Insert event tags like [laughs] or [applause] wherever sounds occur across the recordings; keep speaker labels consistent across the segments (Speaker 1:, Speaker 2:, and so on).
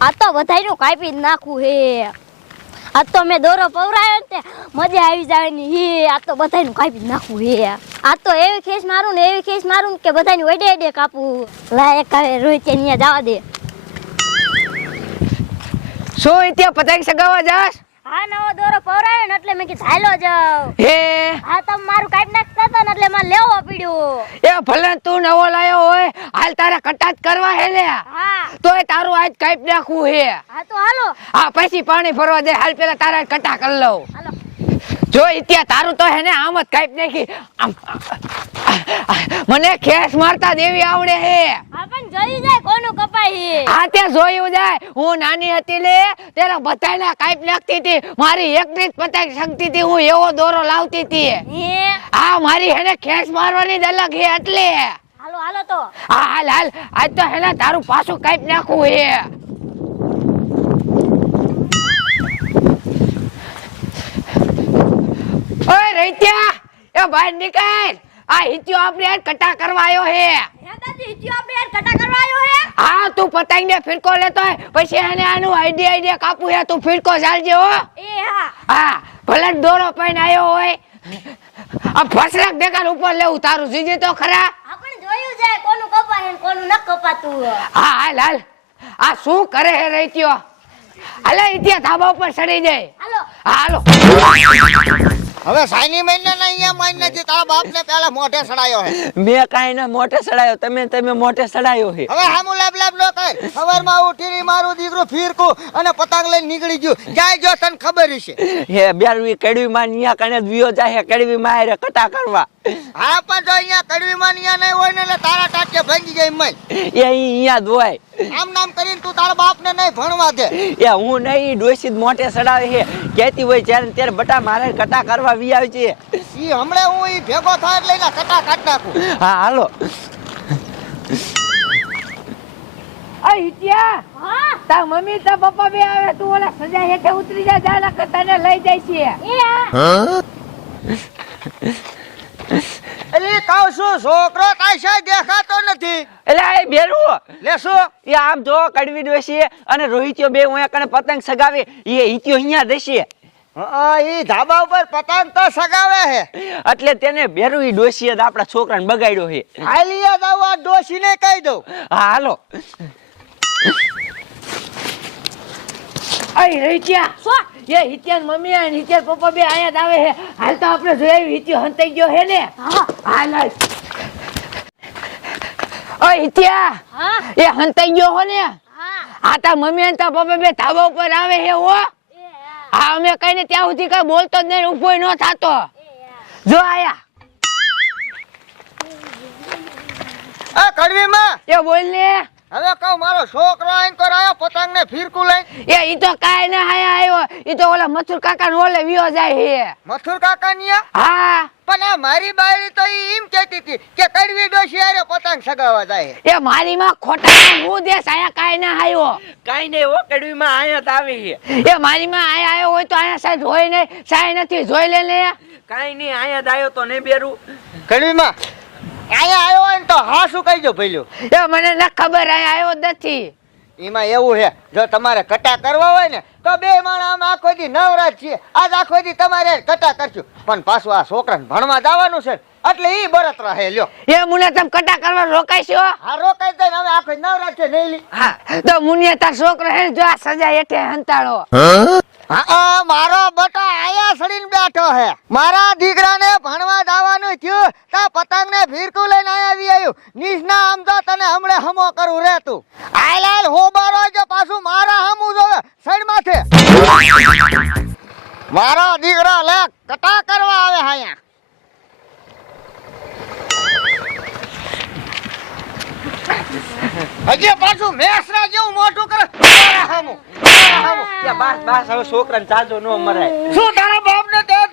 Speaker 1: આ તો બધાયનું કાપી જ નાખું હે. આ તો મેં દોરો પવરાયો ને મજા આવી જાય ને હે. આ તો બધાયનું કાપી જ નાખું હે. આ તો એવી ખેસ મારું ને એવી ખેસ મારું ને કે બધાની વડે વડે કાપું. એક હવે રોહિત ત્યાં જવા દે.
Speaker 2: શું ત્યાં પતંગ સગાવા જાસ
Speaker 1: હા નવો દોરો પવરાયો ને એટલે મેં કીધું હાલો જાવ
Speaker 2: હે?
Speaker 1: હા તમે મારું કાઢ નાખતા હતા ને એટલે મારે લેવો પડ્યું.
Speaker 2: એ ભલે તું નવો લાયો હોય હાલ તારે કટાત કરવા હે લે.
Speaker 1: હા.
Speaker 2: તોય તારું આજ કાઢ નાખવું હે.
Speaker 1: હા તો હાલો.
Speaker 2: આ પછી પાણી ભરવા દે. હાલ પેલા તારા કટા કરી લઉં.
Speaker 1: હાલો.
Speaker 2: જો ઇત્યા તારું તો હે ને આમ જ કાઈપ નાખી. મને ખેસ મારતા દેવી આવડે હે.
Speaker 1: હા જોઈ જાય કોનું કપાય હે?
Speaker 2: આ તે જોયું જાય હું નાની હતી લે ત્યારે બધાયના કાપ નાખતી હતી. મારી એકની જ પતાઈ શકતી હતી હું એવો દોરો લાવતી હતી.
Speaker 1: હે?
Speaker 2: મારી હેને ખેંચ મારવાની જ અલગ હે એટલે.
Speaker 1: હાલો હાલો તો.
Speaker 2: આ હાલ હાલ. આજ તો હેને તારું પાછું કાઈપ નાખું હે. ઓય રૈત્યા એ બહાર નીકળ. આ હિત્યો આપણે કટા કરવા આવ્યો હે.
Speaker 1: હે દાદી ઇતિયો કટા કરવા આવ્યો હે?
Speaker 2: હા તું પતંગ ને ફિરકો લેતો હોય પછી એને આનું આઈડિયા આઈડિયા કાપું હે તું ફિરકો ચાલજે હો.
Speaker 1: એ હા.
Speaker 2: હા ભલે દોરો પાઈને આવ્યો હોય આ ફસરક દેખાડ ઉપર લેવું તારું જીજે તો ખરા.
Speaker 1: આપણે જોયું જાય કોનું કપાય ને કોનું ન કપાતું
Speaker 2: હા હાલ હાલ. આ શું કરે હે ગયો હાલે ઇતિયા ધાબા ઉપર ચડી જાય.
Speaker 1: હાલો.
Speaker 2: હાલો.
Speaker 3: હવે સાઈની મહિને ને અહીંયા મહિને નથી તારા બાપ ને પેલા મોઢે સડાયો હે.
Speaker 4: મેં કાઈ ના મોઢે સડાયો તમે તમે મોઢે સડાયો હે.
Speaker 3: હવે હામુ લાબ લેબ નો કઈ ખબરમાં ઉઠી મારું દીકરો ફીરકો અને પતંગ લઈને નીકળી ગયું. જાય જો તને ખબર છે
Speaker 4: હે બેરવી કેડવી માં ન્યા કણે દ્વિયો જાય કેડવી માં કટા કરવા.
Speaker 3: હા પણ જો અહીંયા કડવી માં અહીંયા નહીં હોય ને એટલે તારા ટાટકે ભાંગી જાય મય
Speaker 4: એ અહીંયા દોય
Speaker 3: આમ નામ કરીને તું તારા બાપ ને નહીં ભણવા દે.
Speaker 4: એ હું નહીં ડોસી જ મોઢે સડાવે છે. કહેતી હોય ત્યારે ત્યારે બટા મારે કટા કરવા વી આવી છે.
Speaker 3: એ હમણે હું એ ભેગો થાય એટલે એના કટા કાઢ નાખું.
Speaker 4: હા હાલો.
Speaker 2: આ
Speaker 1: હા?
Speaker 2: તાર મમ્મી તા પપ્પા બે આવે તું ઓલા સજા હેઠે ઉતરી જા જાના કે લઈ જાય છે.
Speaker 1: એ હા?
Speaker 3: એટલે કહું છું છોકરો કઈ છે દેખાતો નથી.
Speaker 4: એટલે એ બેરું.
Speaker 3: લે શું?
Speaker 4: એ આમ જો કડવી ડોસી અને રોહિત્યો બે હું કને પતંગ સગાવે એ હિત્યો અહીંયા દેશે.
Speaker 3: ધાબા ઉપર પતંગ તો સગાવે હે
Speaker 4: એટલે તેને બેરું ઈ ડોસીએ જ આપણા છોકરાને બગાડ્યો હે
Speaker 3: હાલિયા જાવ આ ડોશીને કહી દઉં.
Speaker 4: હા હાલો.
Speaker 2: અય રૈત્યા
Speaker 1: શું?
Speaker 2: એ હિત્યાન મમ્મી અને હિત્યાન પપ્પા બે આયા જ આવે હે. હાલ તો આપણે જોયા હિત્યો હંતાઈ ગયો હે ને.
Speaker 1: હા.
Speaker 2: હાલ ઓય હિત્યા
Speaker 1: હા.
Speaker 2: એ હંતાઈ ગયો હો ને.
Speaker 1: હા.
Speaker 2: આ તાર મમ્મી અને તા પપ્પા બે ધાબા ઉપર આવે હે હો.
Speaker 1: એ હા
Speaker 2: અમે કઈને ત્યાં સુધી કઈ બોલતો જ નહીં ઊભો ન થાતો. જો આયા.
Speaker 3: આ કડવી માં
Speaker 2: એ બોલ ને.
Speaker 3: હવે કહું મારો છોકરો આઈને કરાયો પતંગ ને ફીરકું લઈ?
Speaker 2: એ ઈ તો કાઈ ના હાય આવ્યો. ઈ તો ઓલા મથુર કાકા નો ઓલે વિયો જાય હે.
Speaker 3: મથુર કાકા
Speaker 2: હા.
Speaker 3: પણ આ મારી બાયડી તો ઈ એમ કહેતી હતી કે કડવી ડોશી આરે પતંગ સગાવા જાય
Speaker 2: એ મારી માં ખોટા હું દેશ આયા કાઈ ના આવ્યો
Speaker 4: કાઈ નહીં ઓ કડવી માં આયા જ આવી હે.
Speaker 2: એ મારી માં આયા આયો હોય તો આયા સાહેબ હોય નહીં સાહેબ નથી જોઈ લે ને
Speaker 4: કાઈ નહીં આયા જ આયો તો નહીં બેરું.
Speaker 3: કડવી માં આયા આવ્યો હોય ને તો હા શું કહી દો ભઈલું.
Speaker 2: એ મને ના ખબર આયા આવ્યો નથી.
Speaker 3: એમાં એવું છે જો તમારે કટા કરવા હોય ને તો બે માણા આમ આખો દી નવરાત છીએ. આજ આખો દી તમારે કટા કરશું. પણ પાછું આ છોકરાને ભણવા જવાનું છે એટલે ઈ બરત રહે લ્યો.
Speaker 2: એ મુને તમે કટા કરવા રોકાઈશો
Speaker 3: આ રોકાઈ ને હવે આખો નવરાત નવરાજ છે નહીં લી.
Speaker 2: હા તો મુનિયા તાર છોકરો હે જો આ સજા હેઠે હંતાળો.
Speaker 3: હા? મારો બટા આયા સડીને બેઠો હે મારા દીકરો લે કટા કરવા આવે હાયા હજી પાછું મેસરા જેવું મોટું કરે. મારા હમું મારા હમું.
Speaker 4: ત્યાં બાસ બાસ હવે છોકરાને ચાજો ન મરાય
Speaker 3: શું તારા બાપ ને તેજ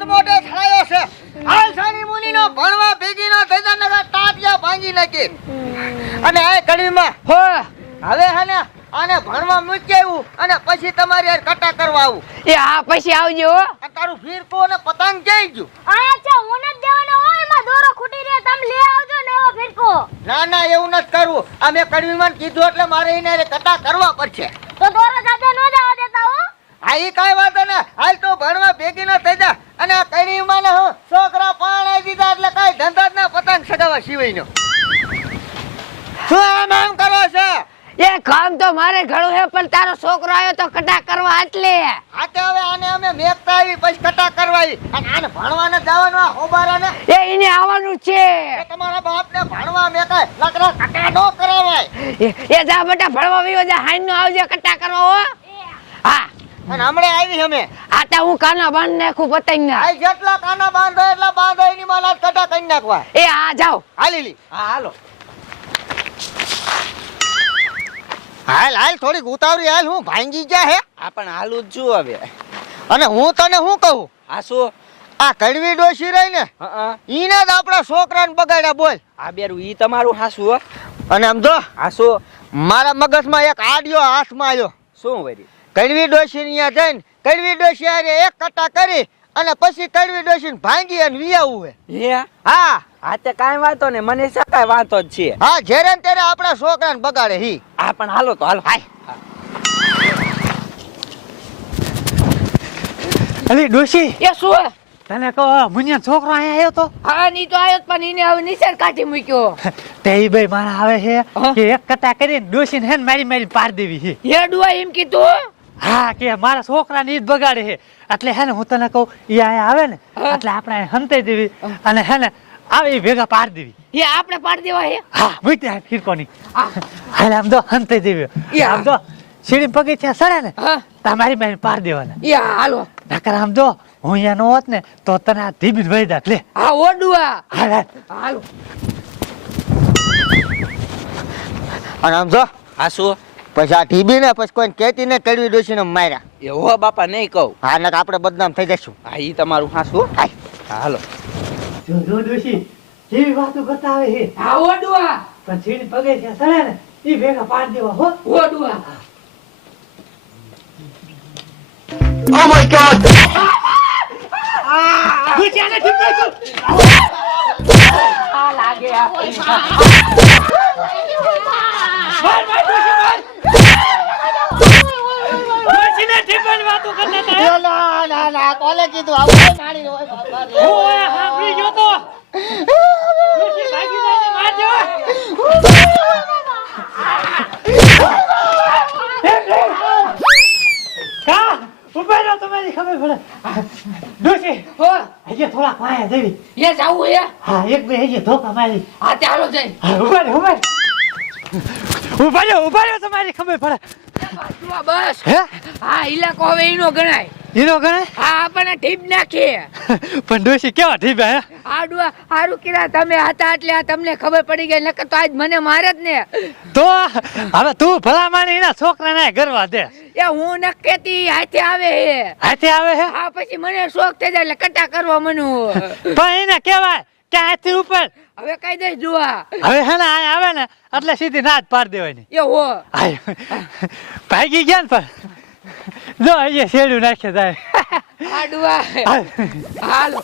Speaker 3: થયો છે? હાલ સાની મુની ભણવા ભેગી નો થઈ જાય નકર ભાંગી નાખી. અને આ કડીમાં
Speaker 2: હો
Speaker 3: હવે હે આને ભણવા મૂકી આવ્યું અને પછી તમારી કટા કરવા આવું.
Speaker 2: એ હા પછી આવજો
Speaker 3: તારું ફીરકો અને પતંગ જઈ ગયું?
Speaker 1: આયા છે હું જ દેવાનો હોય એમાં દોરો ખૂટી રહે તમે લે આવજો નવો ફીરકો.
Speaker 3: ના ના એવું નથી કરવું. અમે મેં કડવીમાં કીધું એટલે મારે એને કટા કરવા પડશે.
Speaker 1: તો દોરો
Speaker 3: હા. એ કઈ વાંધો ને. હાલ તો ભણવા ભેગી ન થઈ જા. અને આ કડીમાં ને હું છોકરા પાણી દીધા એટલે કઈ ધંધા જ ના પતંગ સગાવા સિવાયનો. શું આમ આમ કરો છો?
Speaker 2: એ કામ તો મારે ઘણું હે પણ તારો છોકરો આવ્યો તો કટા કરવા એટલે
Speaker 3: આ તો હવે આને અમે મેકતા આવી પછી કટા કરવા આવી અને આને ભણવાને જવાનું આ હોબારાને?
Speaker 2: એ એને આવવાનું છે.
Speaker 3: તમારા બાપને ભણવા મેકાય લકડા કટા નો કરાવાય.
Speaker 2: એ જા બેટા ભણવા વિયો જા હાઈન નો આવજે કટા કરવા હો. હા.
Speaker 3: અને હમણે આવી અમે.
Speaker 2: આટા હું કાના બાંધ નાખું પતંગ ના?
Speaker 3: આ જેટલા કાના બાંધો એટલા બાંધો એની માલા કટા કરી નાખવા.
Speaker 2: એ હા જાઓ.
Speaker 3: હાલી લી.
Speaker 4: હા હાલો.
Speaker 3: હાલ હાલ થોડીક ઉતાવળી હાલ હું ભાંગી ગયા હે.
Speaker 4: આ પણ હાલું જ છું હવે.
Speaker 3: અને હું તને શું કહું?
Speaker 4: આ શું?
Speaker 3: આ કડવી ડોશી રહી ને
Speaker 4: હા
Speaker 3: ઈને જ આપણા છોકરાને બગાડ્યા બોલ.
Speaker 4: આ બેરું ઈ તમારું હાસું હો.
Speaker 3: અને આમ જો
Speaker 4: હાસું
Speaker 3: મારા મગજમાં એક આડિયો હાથમાં આવ્યો
Speaker 4: શું વરી?
Speaker 3: કડવી ડોશી અહીંયા જઈને કડવી ડોશી હારે એક કટા કરી અને પછી કડવી ડોશીને ભાંગી અને વિયાવું હે?
Speaker 4: હે.
Speaker 3: હા
Speaker 4: કાઈ તે કાંઈ વાંધો ને મને શા કાંઈ વાંધો જ છે.
Speaker 3: હા જ્યારે ને ત્યારે આપણા છોકરાને બગાડે હી.
Speaker 4: આ પણ હાલો તો હાલો.
Speaker 3: હાય.
Speaker 5: અલી ડોશી.
Speaker 2: એ શું?
Speaker 5: તને કહો મુનિયા છોકરો અહીંયા આવ્યો તો?
Speaker 2: હા ની તો આવ્યો પણ એને હવે નિશાન કાઢી મૂક્યો.
Speaker 5: તે ભાઈ મારા આવે છે
Speaker 2: હા?
Speaker 5: કે એક કટા કરીને ડોશીને હેન મારી મારી પાર દેવી છે.
Speaker 2: એ ડુઆ એમ કીધું?
Speaker 5: હા કે મારા છોકરાને ઈ જ બગાડે છે. એટલે હે ને હું તને કહું ઈ અહીંયા આવે ને એટલે આપણે હંતાઈ દેવી. અને હે ને આવે ભેગા પાર દેવી.
Speaker 2: એ આપણે પાર દેવા હે?
Speaker 5: હા મૂકી દે ફિરકોની.
Speaker 2: આ,
Speaker 5: હાલે આમ તો હંતાઈ દેવી
Speaker 2: એ
Speaker 5: આમ તો સીડી પગથિયા સડે ને તમારી મારી પાર દેવાના.
Speaker 2: એ હાલો.
Speaker 5: નકર આમ તો હું અહીંયા નો હોત ને તો તને આ ધીબી વહી દાત લે.
Speaker 2: હા ઓ ડુઆ
Speaker 5: હાલ. હાલ.
Speaker 3: અને આમ જો
Speaker 4: આ શું?
Speaker 3: પછી આ ટીબી ને પછી કોઈ કેતી ને કડવી ડોશીને માર્યા.
Speaker 4: એ હો બાપા નહીં કહું.
Speaker 3: હા ને આપણે બદનામ થઈ જશું
Speaker 4: હા એ તમારું હાસું હા હાલો.
Speaker 5: જો જો ડોશી કેવી વાતો કરતા આવે છે
Speaker 2: હા. ઓ ડુઆ
Speaker 5: પણ પગે છે સડે ને ઈ ભેગા પાડ દેવા હો.
Speaker 2: ઓ ડુઆ
Speaker 5: ભૂચ્યાને ઠીક કરજો.
Speaker 2: આ. લાગે આ
Speaker 5: માર, માર, ડોશી, માર. ડોશીને ઠીક કરી વાતો કરતા હતા.
Speaker 3: ના ના ના કોલે કીધું આવું મારી હોય બાપા રે.
Speaker 5: ઓય સાંભળી ગયો તો. ડોશી ભાગી જાય મારજો. કા? ઊભા રહો, તમારી ખબર પડે. ડોશી,
Speaker 2: હો
Speaker 5: હજી થોડા પાયા દેવી
Speaker 2: એ જાવું હે
Speaker 5: હા એક બે હજી ધોકા મારી
Speaker 2: હા ચાલો જઈ
Speaker 5: હા, ઊભા રહો, ઊભા રહો. ઊભા રહો, તમારી ખબર પડે.
Speaker 2: બસ.
Speaker 5: હે?
Speaker 2: હા ઇલાકો હવે એનો ગણાય.
Speaker 5: એનો ગણાય?
Speaker 2: હા આપણને ઠીપ નાખીએ. [laughs]
Speaker 5: પણ ડોશી કેવા ઠીપ હે?
Speaker 2: આડવા હારું કર્યા તમે હતા એટલે આ તમને ખબર પડી ગઈ નકર તો આજ મને મારે જ ને.
Speaker 5: તો હવે તું ભલામાની એના છોકરાને ગરવા દે.
Speaker 2: એ હું ન કેતી હાથે આવે હે.
Speaker 5: હાથે આવે હે?
Speaker 2: હા પછી મને શોખ થઈ જાય એટલે કટા કરવા મનું. [laughs]
Speaker 5: પણ એને કહેવાય કે ઉપર?
Speaker 2: હવે કઈ દઈશ ડુઆ
Speaker 5: હવે હે ને આવે ને એટલે સીધી નાદ પાર દેવાની.
Speaker 2: એ હો.
Speaker 5: ભાગી ગયા ને પણ. જો અહીંયા શેડું નાખે જાય
Speaker 2: હાલો.